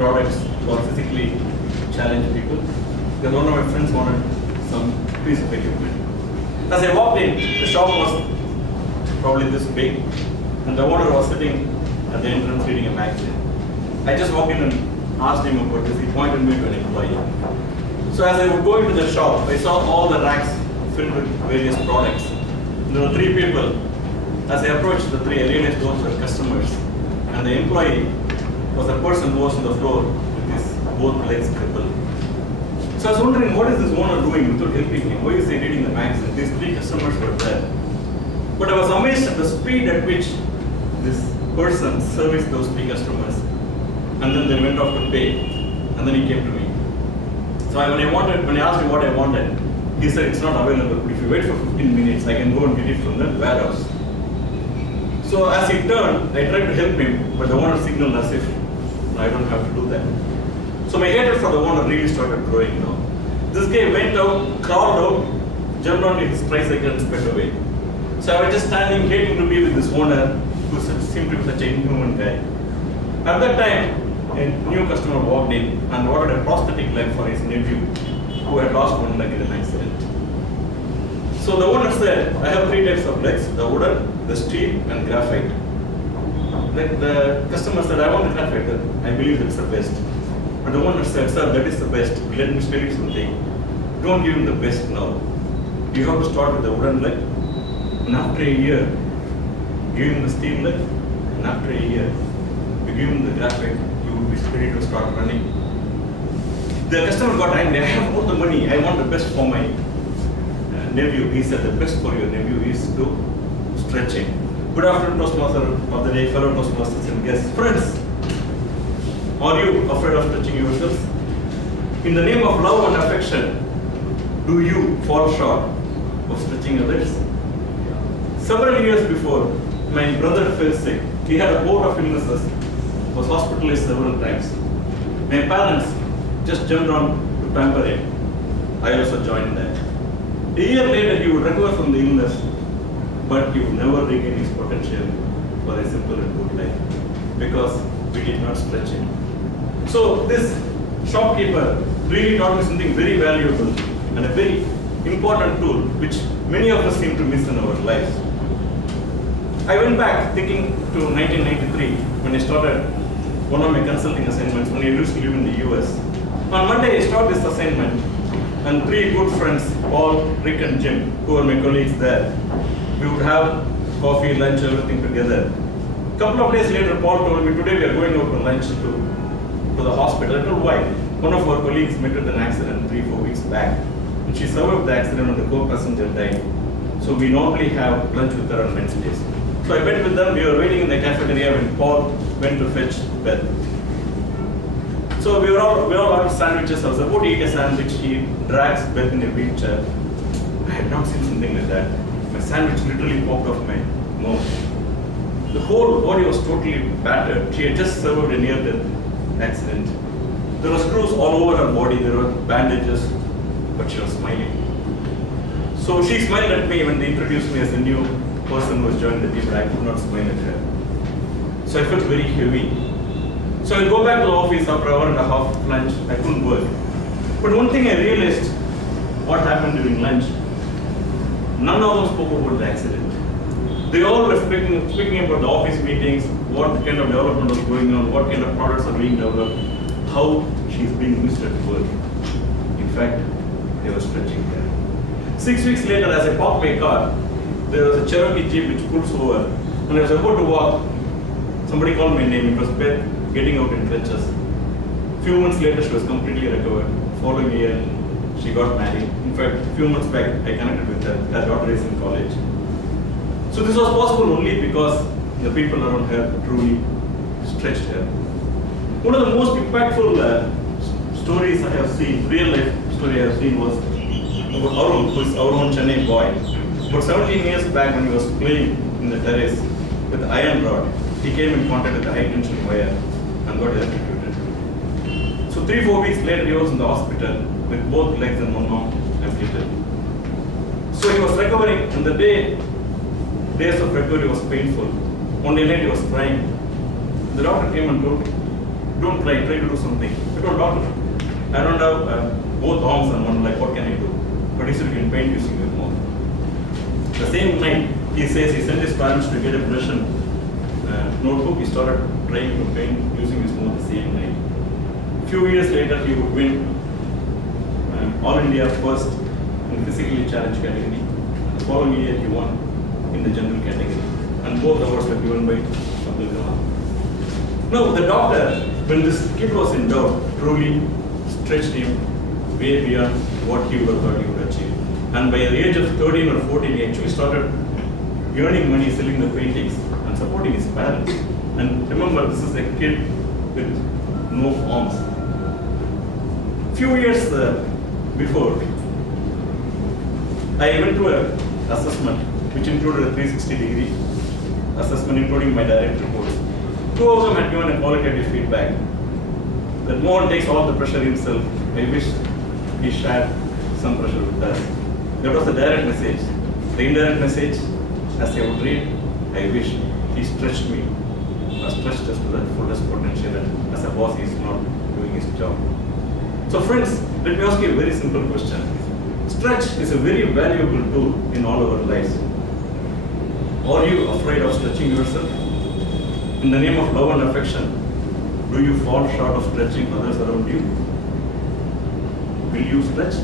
products for physically challenged people. Because one of my friends wanted some piece of equipment. As I walked in, the shop was probably this big, and the owner was sitting at the entrance reading a magazine. I just walked in and asked him about this. He pointed me to an employee. So as I would go into the shop, I saw all the racks filled with various products. There were three people. As I approached the three, I realized those were customers. And the employee was a person who was on the floor with his both legs crippled. So I was wondering, what is this owner doing without helping him? Why is he reading the magazine? These three customers were there. But I was amazed at the speed at which this person serviced those three customers. And then they went off to pay. And then he came to me. So when I asked him what I wanted, he said it's not available. If you wait for 15 minutes, I can go and get it from the warehouse. So as he turned, I tried to help him, but the owner signaled as if I don't have to do that. So my hatred for the owner really started growing now. This guy went out, crawled out, jumped onto his tricycle and sped away. So I was just standing, hating to be with this owner, who seemed to be such a inhuman guy. At that time, a new customer walked in and ordered a prosthetic leg for his nephew, who had lost one leg in an accident. So the owner said, I have three types of legs, the wooden, the steel, and graphite. The customer said, I want the graphite, I believe it's the best. But the owner said, sir, that is the best. Let me tell you something. Don't give him the best now. You have to start with the wooden leg, and after a year, give him the steel leg, and after a year, you give him the graphite, you will be ready to start running. The customer got angry, I have all the money, I want the best for my nephew. He said, the best for your nephew is to stretching. Good afternoon, Toastmaster of the day, fellow Toastmasters and guests. Friends, are you afraid of stretching yourselves? In the name of love and affection, do you fall short of stretching others? Several years before, my brother fell sick. He had a bout of illnesses, was hospitalized several times. My parents just jumped on to pamper him. I also joined that. A year later, he would recover from the illness, but he would never regain his potential for a simple and good life because we did not stretch him. So this shopkeeper really taught me something very valuable and a very important tool which many of us seem to miss in our lives. I went back thinking to 1993 when I started one of my consulting assignments when I used to live in the US. On Monday I started this assignment and three good friends, Paul, Rick and Jim, who were my colleagues there, we would have coffee, lunch, everything together. A couple of days later, Paul told me, today we are going out for lunch to the hospital. I told why. One of our colleagues met with an accident 3-4 weeks back. And she survived the accident and the co-passenger died. So we normally have lunch with her on Wednesdays. So I went with them, we were waiting in the cafeteria when Paul went to fetch Beth. So we all ordered sandwiches. I was about to eat a sandwich. He drags Beth in a wheelchair. I had not seen something like that. My sandwich literally popped off my mouth. The whole body was totally battered. She had just survived a near-death accident. There were screws all over her body. There were bandages, but she was smiling. So she smiled at me when they introduced me as a new person who was joined the team, but I could not smile at her. So I felt very heavy. So I go back to the office after an hour and a half of lunch. I couldn't work. But one thing I realized, what happened during lunch, none of them spoke about the accident. They all were speaking about the office meetings, what kind of development was going on, what kind of products are being developed, how she's being missed at work. In fact, they were stretching there. 6 weeks later, as I parked my car, there was a Cherokee Jeep which pulls over, and I was about to walk. Somebody called my name. It was Beth getting out in trenches. A few months later, she was completely recovered. Following year, she got married. In fact, a few months back, I connected with her. Her daughter is in college. So this was possible only because the people around her truly stretched her. One of the most impactful stories I have seen, real life story I have seen, was about Arun, who is our own Chennai boy. About 17 years back, when he was playing in the terrace with the iron rod, he came in contact with the high tension wire and got electrocuted. So 3-4 weeks later, he was in the hospital with both legs and one arm amputated. So he was recovering, and the days of recovery was painful. One day night he was crying. The doctor came and told me, Don't try to do something. I told doctor, I don't have both arms and one leg, what can I do? But he said you can paint using your mouth. The same night, he says he sent his parents to get a brush and notebook. He started trying to paint using his mouth the same night. Few years later, he would win All India first in physically challenged category. The following year, he won in the general category. And both awards were given by Abdul Kalam. Now, the doctor, when this kid was in doubt, truly stretched him way beyond what he would have thought he would achieve. And by the age of 13 or 14, he actually started earning money selling the paintings and supporting his parents. And remember, this is a kid with no arms. Few years before, I went to an assessment which included a 360-degree assessment, including my direct reports. Two of them had given a qualitative feedback that Mohan takes all the pressure himself. I wish he shared some pressure with us. That was the direct message. The indirect message, as I would read, I wish he stretched me, stretched us to the fullest potential, and as a boss, he is not doing his job. So friends, let me ask you a very simple question. Stretch is a very valuable tool in all our lives. Are you afraid of stretching yourself? In the name of love and affection, do you fall short of stretching others around you? Will you stretch?